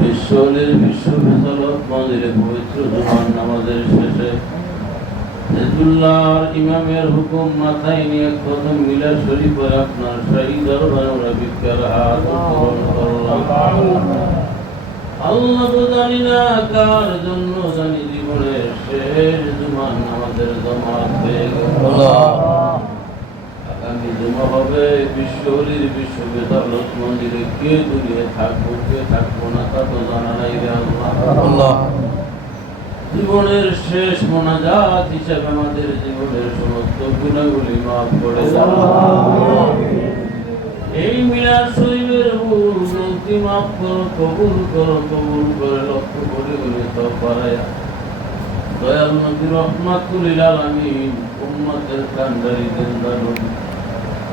বিশ্বলের বিশ্ববিদ্যালয় মন্দিরে পবিত্র জুমার নামাজের শেষে হেজুল্লাহর ইমামের হুকুম মাথায় নিয়ে প্রথম মিলার শরীফের আপনার শাহী দরবারে আমরা বিজ্ঞার হাত আল্লাহ তো জানি না কার জন্য জানি জীবনের শেষ জুমার নামাজের জমাত হয়ে গেল। জমা হবে বিশ্বহরির বিশ্ববিদ্যালয় মন্দিরে কে দুনিয়ে থাকব কে থাকব না তা তো জানা নাই রে আল্লাহ। জীবনের শেষ মোনাজাত হিসাবে আমাদের জীবনের সমস্ত গুণাগুলি মাফ করে এই মিলার শৈবের ভুল মাফ করো কবুল করো কবুল করে লক্ষ্য করে গেলে তো পারায়া। দয়াল নবী রহমাতুল আলামিন উম্মতের কান্ডারি নবী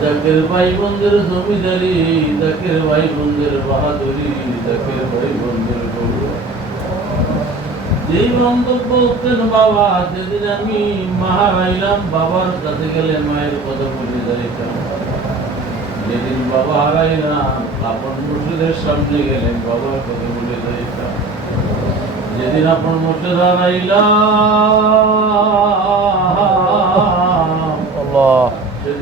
জাকের ভাই বন্ধের জমিদারি জাকের ভাই বন্ধের বাহাদুরি জাকের ভাই বন্ধের গরু। যেই মন্তব্য করতেন বাবা যেদিন আমি মাহারাইলাম বাবার কাছে গেলে মায়ের কথা বলে যাইতাম। যেদিন বাবা হারাইলাম আপন মুর্শিদের সামনে গেলেন বাবার কথা বলে যাইতাম। যেদিন আপন মুর্শিদ হারাইলাম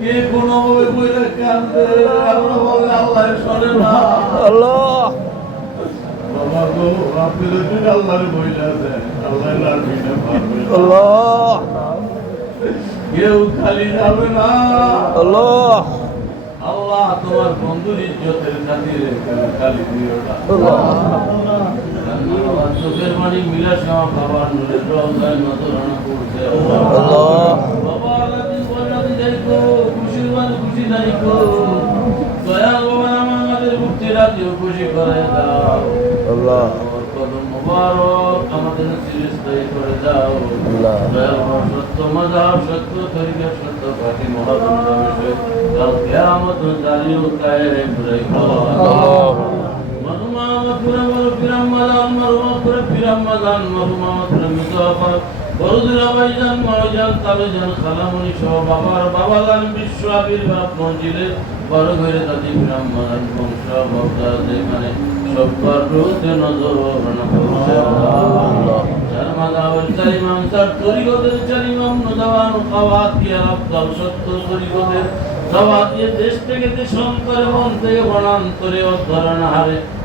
কে কোনো ভাবে বইলে কান্দে আল্লাহ বলে আল্লাহ শোনে না। বাবা গো আপনি যদি আল্লাহর মহিলা দেন আল্লাহ না পারবে। কেউ খালি যাবে না। আল্লাহ। তোমার বন্ধুর ইজ্জতের খাতিরে কেউ খালি দিও না। আমার চোখের পানি মিলাস আমার বাবার নুরের রওজায় নজরানা করছে। বাবা আল্লাহ দিন বন্যাতে যাইকো খুশির মানে খুশি যাইকো দয়াল বাবা আমাদের মুক্তি রাজিও খুশি করে দাও আমার কদম মোবারক আমাদের চিরস্থায়ী করে দাও সত্য মজাব সত্য তরিকা সত্য পাখি মহাবন্ধ কাল বরুদুলা ভাইজান মাওজান তালুজান, খালামণি সহ বাবার বাবাদান বিশ্ব আবির্ভাব মঞ্জিলে বড় ঘরে দাদি পিরাম্মাদান বংশ বক্তা যেখানে সব্বার রুতে নজর না পৌঁছে চার মাদাওয়াল চার ইমাম চার তরিগতের চার ইমাম নদাওয়ান খাওয়াত ইয়ার আফদাল সত্য তরিগতের। দাওয়াত দিয়ে দেশ থেকে দেশান্তরে মন থেকে বনান্তরে অধ্যরণ হারে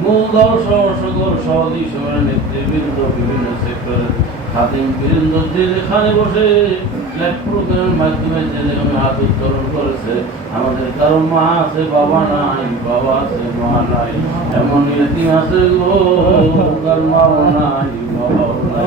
মূল দর্শক সকল সহদি সময়ের নেতৃবৃন্দ বিভিন্ন সেক্টরের খাতিম বীরেন্দ্র যে যেখানে বসে ফ্ল্যাট প্রোগ্রামের মাধ্যমে যে যেখানে হাত উত্তোলন করেছে। আমাদের কারও মা আছে বাবা নাই বাবা আছে মা নাই এমন আছে গো কার মাও নাই বাবাও নাই।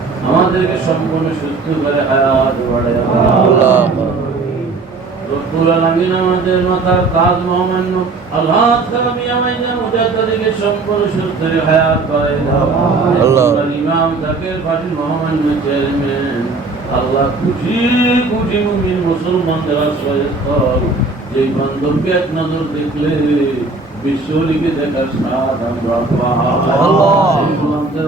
আমাদেরকে সম্পূর্ণ সুস্থ করে হায়াত আল্লাহ। রব্বুল আলামিন আমাদের মাথার তাজ মহামান্য আল্লাহ তাআলা মিয়া মাইজা মুজাদ্দিদকে সম্পূর্ণ সুস্থ করে হায়াত বাড়ায় আল্লাহ। ইমাম জাকের পার্টির মহামান্য চেয়ারম্যান আল্লাহ খুশি খুশি মুমিন মুসলমানদের যেই বান্ধবকে এক নজর দেখলে বিশ্বলিকে দেখার স্বাদ আমরা পাই আল্লাহ।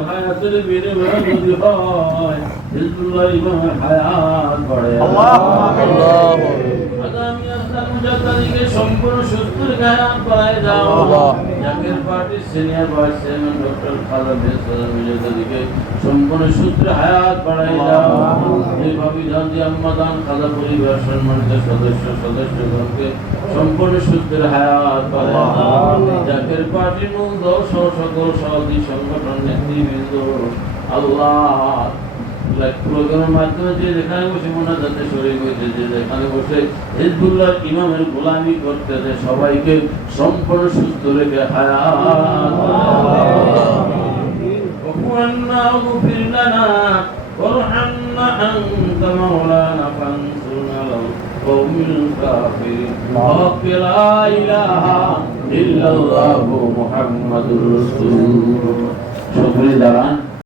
হায়াতের বিনিময়ে যদি হয় হিজবুল্লাহ ইমামের হায়াত বাড়ে আল্লাহ। সম্পূর্ণ সুস্থ হায়াত বাড়ায় আল্লাহ। জাকের পার্টির senior vice chairman doctor Khaled মির্জাদিকে সম্পূর্ণ সূত্রে হায়াত বাড়াই দাও এইভাবে গান্ধী আম্মাদান খাজা পরিবার সম্মানিত সদস্য সদস্যগণকে সম্পূর্ণ সূত্রে হায়াত বাড়াই দাও জাকের পার্টির মূল দল সহ সকল সহদি সংগঠন নেতৃবৃন্দ আল্লাহ। প্রোগ্রামের মাধ্যমে যে যেখানে বসে মোনাজাতে শরীর হয়েছে যে যেখানে বসে হিজবুল্লাহ ইমামের গোলামি করতেছে সবাইকে সম্পূর্ণ সুস্থ রেখে হায়াত وقلنا اغفر لنا وارحمنا انت مولانا فانصرنا على القوم الكافرين رب لا اله الا الله محمد رسول الله شكرا দাঁড়ান